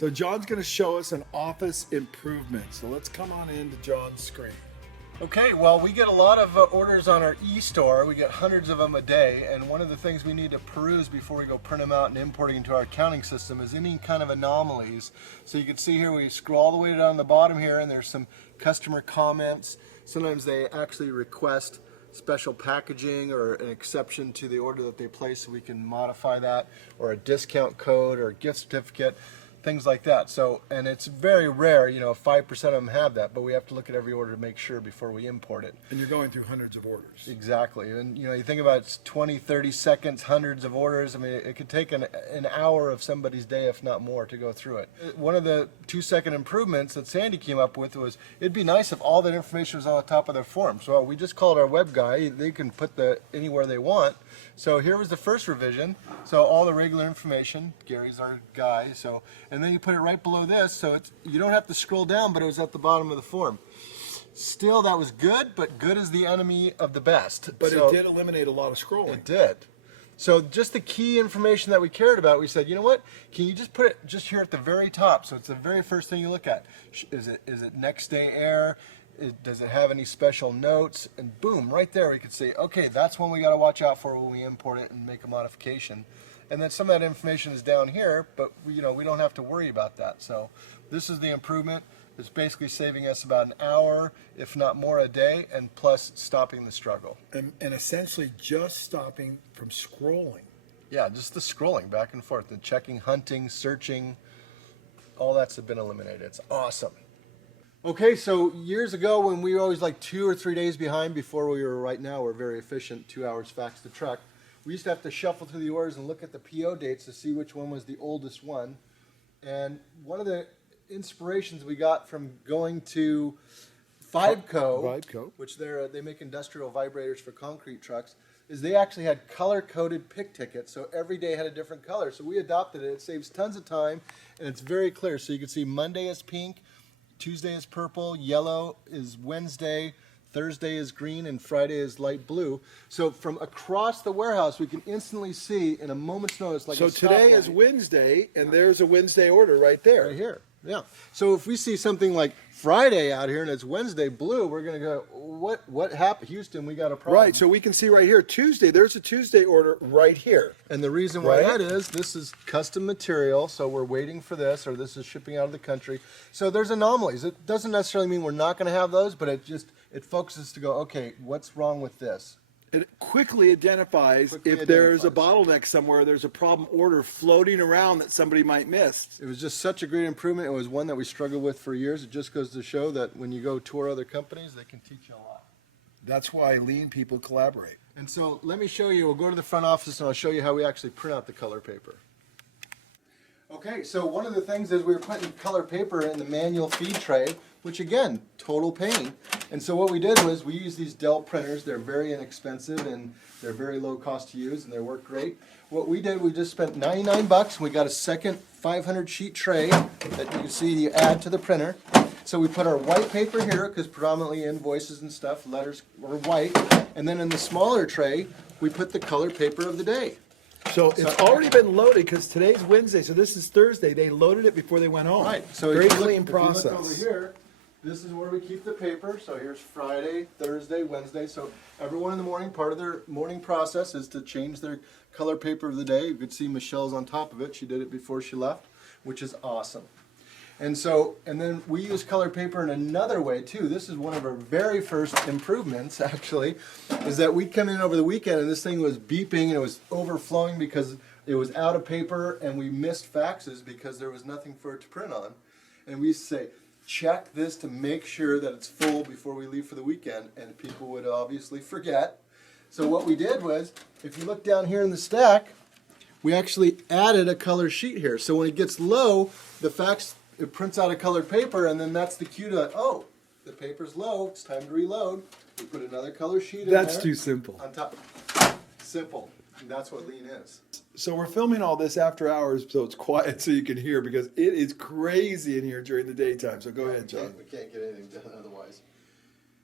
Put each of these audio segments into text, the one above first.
So John's going to show us an office improvement. So let's come on into John's screen. Okay, well, we get a lot of orders on our e-store. We get hundreds of them a day, and one of the things we need to peruse before we go print them out and importing into our accounting system is any kind of anomalies. So you can see here, we scroll all the way down the bottom here, and there's some customer comments. Sometimes they actually request special packaging or an exception to the order that they place, so we can modify that, or a discount code or a gift certificate, things like that. So, and it's very rare, 5% of them have that, but we have to look at every order to make sure before we import it. And you're going through hundreds of orders. Exactly. And you think about it's 20, 30 seconds, hundreds of orders. I mean, it could take an hour of somebody's day, if not more, to go through it. One of the 2-second improvements that Sandy came up with was, it'd be nice if all that information was on the top of their form. So we just called our web guy. They can put anywhere they want. So here was the first revision. So all the regular information, Gary's our guy. So, and then you put it right below this, so you don't have to scroll down, but it was at the bottom of the form. Still, that was good, but good is the enemy of the best. But it did eliminate a lot of scrolling. It did. So just the key information that we cared about, we said, you know what? Can you just put it just here at the very top? So it's the very first thing you look at. Is it next day air? Does it have any special notes? And boom, right there we could say, okay, that's one we got to watch out for when we import it and make a modification. And then some of that information is down here, but we don't have to worry about that. So this is the improvement. It's basically saving us about an hour, if not more, a day, and plus stopping the struggle. And essentially just stopping from scrolling. Yeah, just the scrolling back and forth, the checking, hunting, searching, all that's been eliminated. It's awesome. Okay, so years ago when we were always like 2 or 3 days behind before we were, right now we're very efficient, 2 hours fax to truck. We used to have to shuffle through the orders and look at the PO dates to see which one was the oldest one. And one of the inspirations we got from going to FastCap, which they make industrial vibrators for concrete trucks, is they actually had color-coded pick tickets, so every day had a different color. So we adopted it. It saves tons of time, and it's very clear. So you can see Monday is pink, Tuesday is purple, yellow is Wednesday, Thursday is green, and Friday is light blue. So from across the warehouse, we can instantly see in a moment's notice. Like so today is Wednesday, and there's a Wednesday order right there. Right here. Yeah. So if we see something like Friday out here and it's Wednesday blue, we're going to go, what happened? Houston, we got a problem. Right. So we can see right here, Tuesday, there's a Tuesday order right here. And the reason why that is, this is custom material, so we're waiting for this, or this is shipping out of the country. So there's anomalies. It doesn't necessarily mean we're not going to have those, but it focuses to go, okay, what's wrong with this? It quickly identifies if there's a bottleneck somewhere, there's a problem order floating around that somebody might miss. It was just such a great improvement. It was one that we struggled with for years. It just goes to show that when you go tour other companies, they can teach you a lot. That's why lean people collaborate. And so let me show you, we'll go to the front office and I'll show you how we actually print out the color paper. Okay, so one of the things is we were putting color paper in the manual feed tray, which again, total pain. And so what we did was we used these Dell printers. They're very inexpensive and they're very low cost to use and they work great. What we did, we just spent 99 bucks and we got a second 500 sheet tray that you can see you add to the printer. So we put our white paper here because predominantly invoices and stuff, letters were white. And then in the smaller tray, we put the color paper of the day. So it's already been loaded because today's Wednesday, so this is Thursday. They loaded it before they went home. Right. So very clean process. If you look over here, this is where we keep the paper. So here's Friday, Thursday, Wednesday. So everyone in the morning, part of their morning process is to change their color paper of the day. You could see Michelle's on top of it. She did it before she left, which is awesome. And then we use color paper in another way too. This is one of our very first improvements actually, is that we'd come in over the weekend and this thing was beeping and it was overflowing because it was out of paper and we missed faxes because there was nothing for it to print on. And we used to say, check this to make sure that it's full before we leave for the weekend, and people would obviously forget. So what we did was, if you look down here in the stack, we actually added a color sheet here. So when it gets low, the fax, it prints out a colored paper, and then that's the cue to, oh, the paper's low, it's time to reload. We put another color sheet in there. That's too simple. On top. Simple. And that's what lean is. So we're filming all this after hours so it's quiet so you can hear because it is crazy in here during the daytime. So go ahead, John. We can't get anything done otherwise.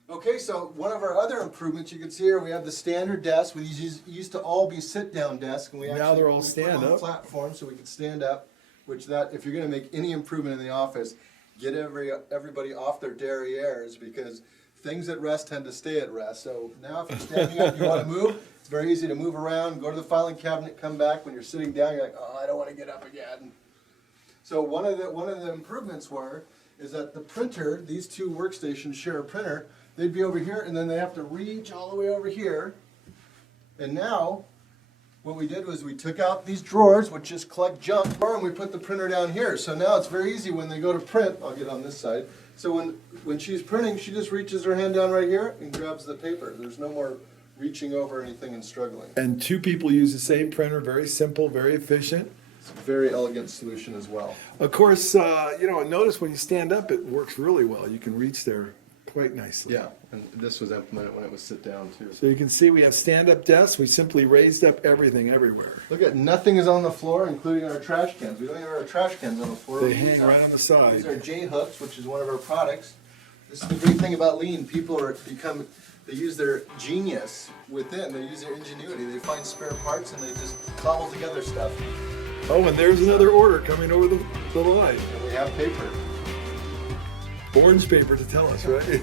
Okay, so one of our other improvements you can see here, we have the standard desk. These used to all be sit-down desks, and we now they're all stand put them on up platform so we can stand up. which that if you're going to make any improvement in the office, get everybody off their derrieres, because things at rest tend to stay at rest. So now if you're standing up, you want to move, it's very easy to move around, go to the filing cabinet, come back. When you're sitting down, you're like, oh, I don't want to get up again. So one of the improvements is that the printer, these two workstations share a printer, they'd be over here, and then they have to reach all the way over here. And now, what we did was we took out these drawers, which just collect junk, and we put the printer down here. So now it's very easy when they go to print. I'll get on this side. So when she's printing, she just reaches her hand down right here and grabs the paper. There's no more reaching over anything and struggling. And two people use the same printer, very simple, very efficient. It's a very elegant solution as well. Of course, notice when you stand up, it works really well. You can reach there quite nicely. Yeah, and this was implemented when it was sit down too. So you can see we have stand-up desks. We simply raised up everything everywhere. Look at, nothing is on the floor, including our trash cans. We don't even have our trash cans on the floor. They hang right on the side. These are J-hooks, which is one of our products. This is the great thing about lean. People they use their genius within. They use their ingenuity. They find spare parts and they just cobble together stuff. Oh, and there's another order coming over the line. And we have paper. Orange paper to tell us, right?